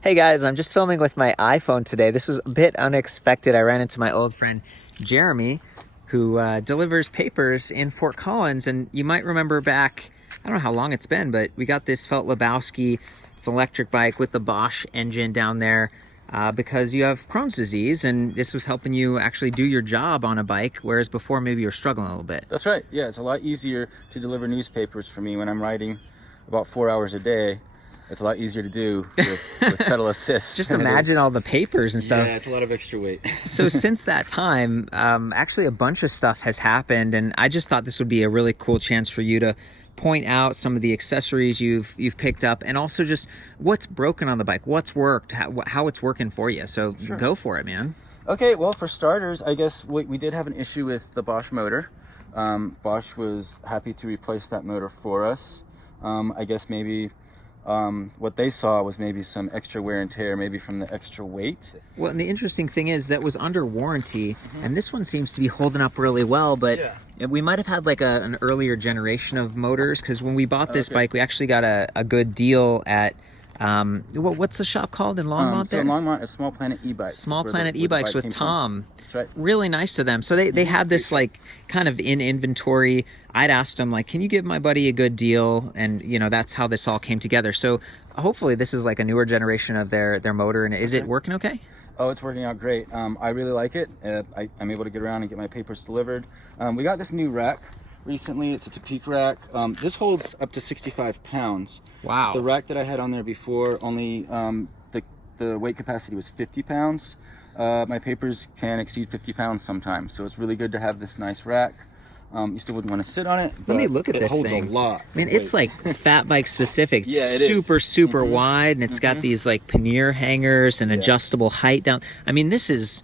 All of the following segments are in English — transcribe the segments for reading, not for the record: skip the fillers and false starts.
Hey guys, I'm just filming with my iPhone today. This was a bit unexpected. I ran into my old friend Jeremy, who delivers papers in Fort Collins, and you might remember back, I don't know how long it's been, but we got this Felt LEBOWSKE. It's an electric bike with the Bosch engine down there because you have Crohn's disease, and this was helping you actually do your job on a bike, whereas before maybe you were struggling a little bit. That's right. Yeah, it's a lot easier to deliver newspapers for me when I'm riding about 4 hours a day. It's a lot easier to do with pedal assist. Just imagine all the papers and stuff. Yeah, it's a lot of extra weight. So since that time, actually a bunch of stuff has happened, and I just thought this would be a really cool chance for you to point out some of the accessories you've picked up, and also just what's broken on the bike, what's worked, how it's working for you. So sure. Go for it, man. Okay, well, for starters, I guess we did have an issue with the Bosch motor. Bosch was happy to replace that motor for us. I guess maybe what they saw was maybe some extra wear and tear, maybe from the extra weight. Well, and the interesting thing is that was under warranty, and this one seems to be holding up really well, but we might have had like an earlier generation of motors, because when we bought this bike, we actually got a good deal at, what's the shop called in Longmont there? So Longmont is Small Planet Ebikes. Small Planet Ebikes with Tom. That's right. Really nice of them. So they had this like kind of in inventory. I'd asked them like, can you give my buddy a good deal? And you know, that's how this all came together. So hopefully this is like a newer generation of their motor. And is it working okay? Oh, it's working out great. I really like it. I'm able to get around and get my papers delivered. We got this new rack recently. It's a Topeak rack. This holds up to 65 pounds. Wow. The rack that I had on there before, only the weight capacity was 50 pounds. My papers can exceed 50 pounds sometimes, so it's really good to have this nice rack. You still wouldn't want to sit on it, but let me look at this thing. It holds a lot. I mean, it's like fat bike specific. Yeah, it is. Super wide, and it's got these like pannier hangers and adjustable height down. I mean, this is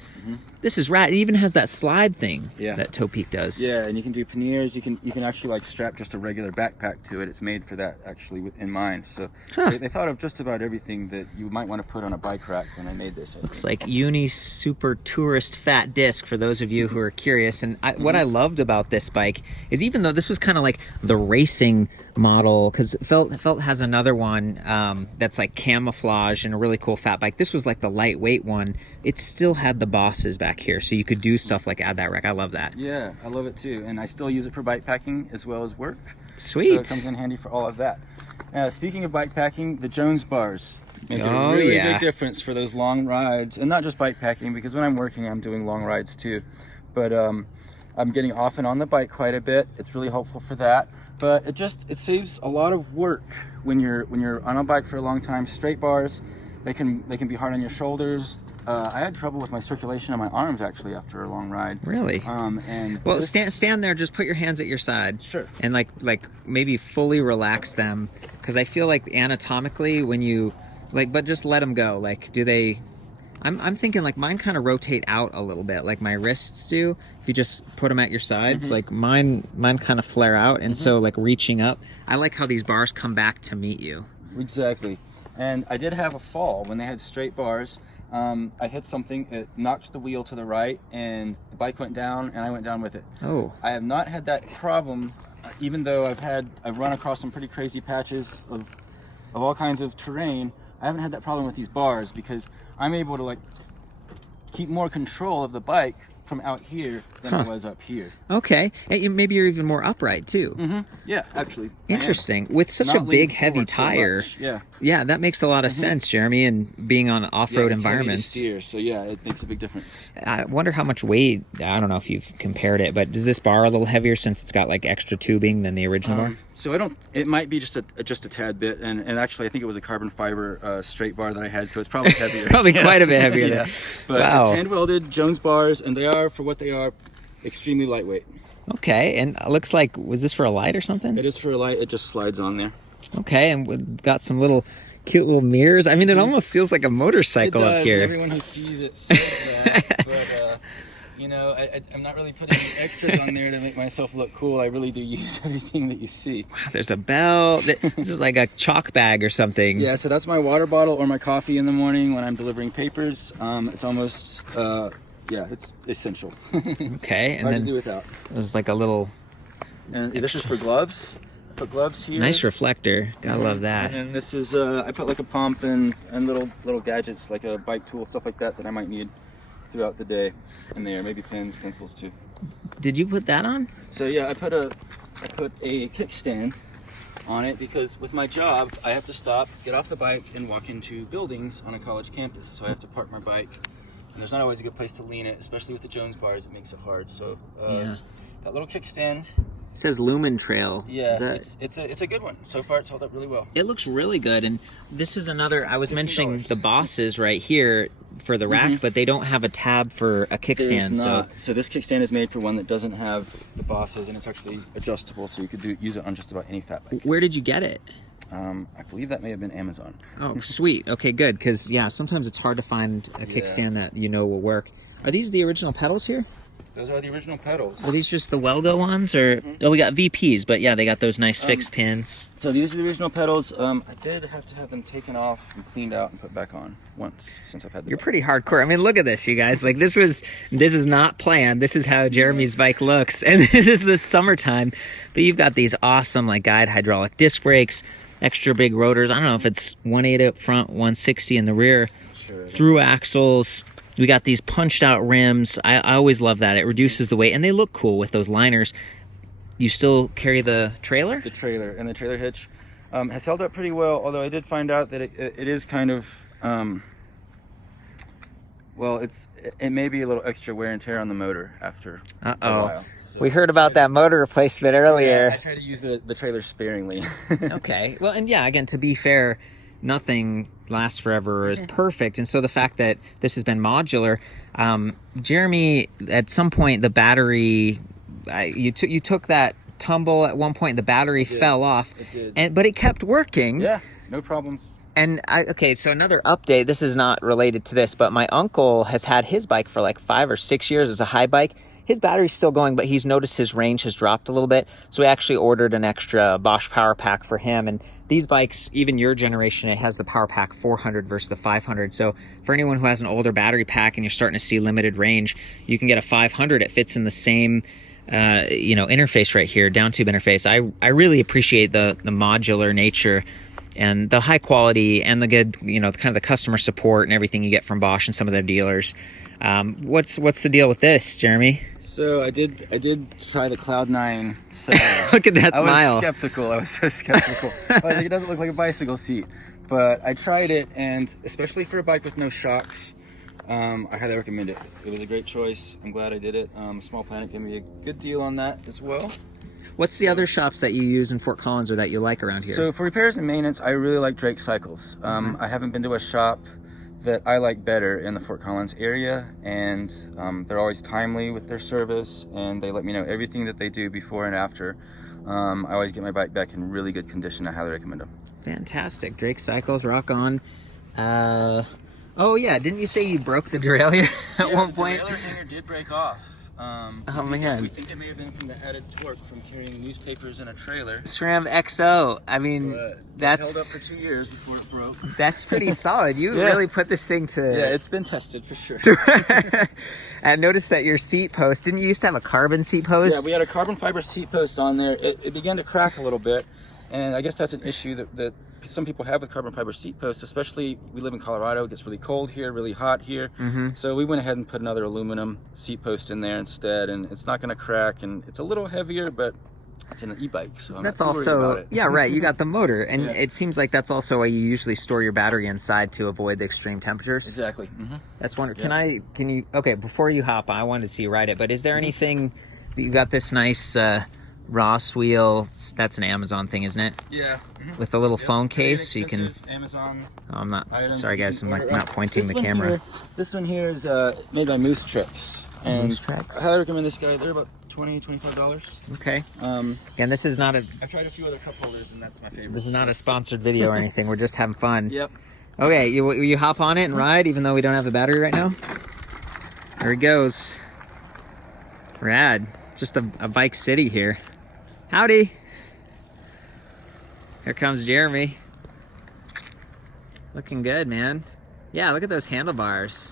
rad. It even has that slide thing that Topeak does. Yeah, and you can do panniers. You can actually like strap just a regular backpack to it. It's made for that actually in mind. So they thought of just about everything that you might want to put on a bike rack when I made this. Looks like Uni Super Tourist Fat Disc for those of you who are curious. And what I loved about this bike is, even though this was kind of like the racing model, because Felt has another one that's like camouflage and a really cool fat bike. This was like the lightweight one. It still had the bosses back here, so you could do stuff like add that rack. I love that. Yeah, I love it too, and I still use it for bike packing as well as work. Sweet. So it comes in handy for all of that. Speaking of bike packing, the Jones bars make a really big difference for those long rides, and not just bike packing, because when I'm working, I'm doing long rides too. But I'm getting off and on the bike quite a bit. It's really helpful for that. But it saves a lot of work when you're on a bike for a long time. Straight bars, they can be hard on your shoulders. I had trouble with my circulation on my arms actually after a long ride. Really? Well, stand there. Just put your hands at your side. Sure. And like maybe fully relax them, because I feel like anatomically when you but just let them go. Like, do they? I'm thinking like mine kind of rotate out a little bit, like my wrists do. If you just put them at your sides, like mine kind of flare out, and so like reaching up. I like how these bars come back to meet you. Exactly. And I did have a fall when they had straight bars. I hit something, it knocked the wheel to the right, and the bike went down, and I went down with it. Oh. I have not had that problem, even though I've run across some pretty crazy patches of all kinds of terrain. I haven't had that problem with these bars, because I'm able to like keep more control of the bike from out here than I was up here. Okay. And maybe you're even more upright too. Yeah, actually. Interesting. With such a big, heavy tire. So yeah, that makes a lot of sense, Jeremy, and being on off-road environments. Heavy to steer, so yeah, it makes a big difference. I wonder how much weight, I don't know if you've compared it, but does this bar a little heavier since it's got like extra tubing than the original bar? So it might be just a tad bit, and actually I think it was a carbon fiber straight bar that I had, so it's probably heavier. Probably quite a bit heavier. Yeah, but it's hand welded Jones bars, and they are, for what they are, extremely lightweight. Okay, and it looks like, was this for a light or something? It is for a light. It just slides on there. Okay, and we've got some cute little mirrors. I mean, it almost feels like a motorcycle up here. Everyone who sees it says that, but you know, I'm not really putting any extras on there to make myself look cool. I really do use everything that you see. Wow, there's a belt. This is like a chalk bag or something. Yeah, so that's my water bottle or my coffee in the morning when I'm delivering papers. It's almost, it's essential. Okay, and hard then to do without. there's like a little. And this is for gloves. Put gloves here. Nice reflector. Gotta love that. And then this is I put like a pump and little gadgets like a bike tool, stuff like that I might need throughout the day in there. Maybe pens, pencils too. Did you put that on? So yeah, I put a kickstand on it because with my job I have to stop, get off the bike, and walk into buildings on a college campus. So I have to park my bike, and there's not always a good place to lean it, especially with the Jones bars. It makes it hard. So that little kickstand. It says Lumintrail. Yeah, it's a good one. So far, it's held up really well. It looks really good, and this is another. I was mentioning the Bosses right here for the rack, but they don't have a tab for a kickstand. So this kickstand is made for one that doesn't have the Bosses, and it's actually adjustable, so you could use it on just about any fat bike. Where did you get it? I believe that may have been Amazon. Oh, sweet. Okay, good. Because yeah, sometimes it's hard to find a kickstand that will work. Are these the original pedals here? Those are the original pedals. Are these just the Welgo ones, or oh, we got VPs, but yeah, they got those nice fixed pins. So these are the original pedals. I did have to have them taken off and cleaned out and put back on once since I've had them. You're pretty hardcore. I mean, look at this, you guys. Like this is not planned. This is how Jeremy's bike looks, and this is the summertime. But you've got these awesome like guide hydraulic disc brakes, extra big rotors. I don't know if it's 180 up front, 160 in the rear, through axles. We got these punched out rims. I always love that. It reduces the weight, and they look cool with those liners. You still carry the trailer? The trailer and the trailer hitch has held up pretty well, although I did find out that it is kind of, well, it may be a little extra wear and tear on the motor after a while. So we heard about that motor replacement earlier. Yeah, I try to use the trailer sparingly. Okay. Well, and yeah, again, to be fair, nothing lasts forever or is perfect, and so the fact that this has been modular, Jeremy, at some point the battery, you took that tumble at one point, the battery fell off, but it kept working. Yeah, no problems. And okay, so another update, this is not related to this, but my uncle has had his bike for like 5 or 6 years as a high bike. His battery's still going, but he's noticed his range has dropped a little bit. So we actually ordered an extra Bosch power pack for him. And these bikes, even your generation, it has the power pack 400 versus the 500. So for anyone who has an older battery pack and you're starting to see limited range, you can get a 500. It fits in the same interface right here, down tube interface. I really appreciate the modular nature and the high quality and the good, kind of the customer support and everything you get from Bosch and some of their dealers. What's the deal with this, Jeremy? So I did try the Cloud9 setup. Look at that smile. I was skeptical. I was so skeptical. I think it doesn't look like a bicycle seat, but I tried it, and especially for a bike with no shocks, I highly recommend it. It was a great choice. I'm glad I did it. Small Planet gave me a good deal on that as well. What's the other shops that you use in Fort Collins or that you like around here? So for repairs and maintenance, I really like Drake Cycles. I haven't been to a shop that I like better in the Fort Collins area, and they're always timely with their service, and they let me know everything that they do before and after. I always get my bike back in really good condition. I highly recommend them. Fantastic. Drake Cycles, rock on. Oh yeah, didn't you say you broke the derailleur at one point? The derailleur hanger did break off. Oh man. We think it may have been from the added torque from carrying newspapers in a trailer. SRAM XO. I mean, that's held up for 2 years before it broke. That's pretty solid. You really put this thing to... Yeah, it's been tested for sure. And notice that your seat post, didn't you used to have a carbon seat post? Yeah, we had a carbon fiber seat post on there. It began to crack a little bit, and I guess that's an issue that some people have with carbon fiber seat posts, especially we live in Colorado. It gets really cold here, really hot here. So we went ahead and put another aluminum seat post in there instead, and it's not going to crack, and it's a little heavier, but it's an e-bike, so that's also, yeah, right, you got the motor, and it seems like that's also why you usually store your battery inside to avoid the extreme temperatures. Exactly. That's wonderful. Can you, okay, before you hop on, I wanted to see you ride it, but is there anything, you got this nice Roswheel, that's an Amazon thing, isn't it? Yeah. With a little phone case, so you can... Amazon. Oh, I'm not, sorry guys, I'm like not pointing the camera. This one here is made by Moosetreks. And Moosetreks. I highly recommend this guy. They're about $20, $25. Okay. And this is not a... I've tried a few other cup holders, and that's my favorite. This is not a sponsored video or anything. We're just having fun. Yep. Okay, you hop on it and ride, even though we don't have a battery right now? There he goes. Rad. Just a bike city here. Howdy. Here comes Jeremy. Looking good, man. Yeah, look at those handlebars.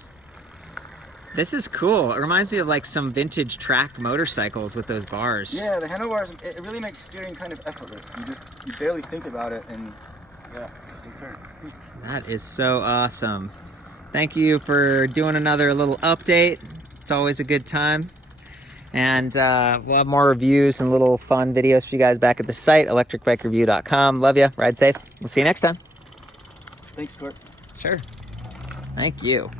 This is cool. It reminds me of like some vintage track motorcycles with those bars. Yeah, the handlebars, it really makes steering kind of effortless. You barely think about it, and yeah, you turn. That is so awesome. Thank you for doing another little update. It's always a good time. And we'll have more reviews and little fun videos for you guys back at the site, ElectricBikeReview.com. Love you. Ride safe. We'll see you next time. Thanks, Court. Sure. Thank you.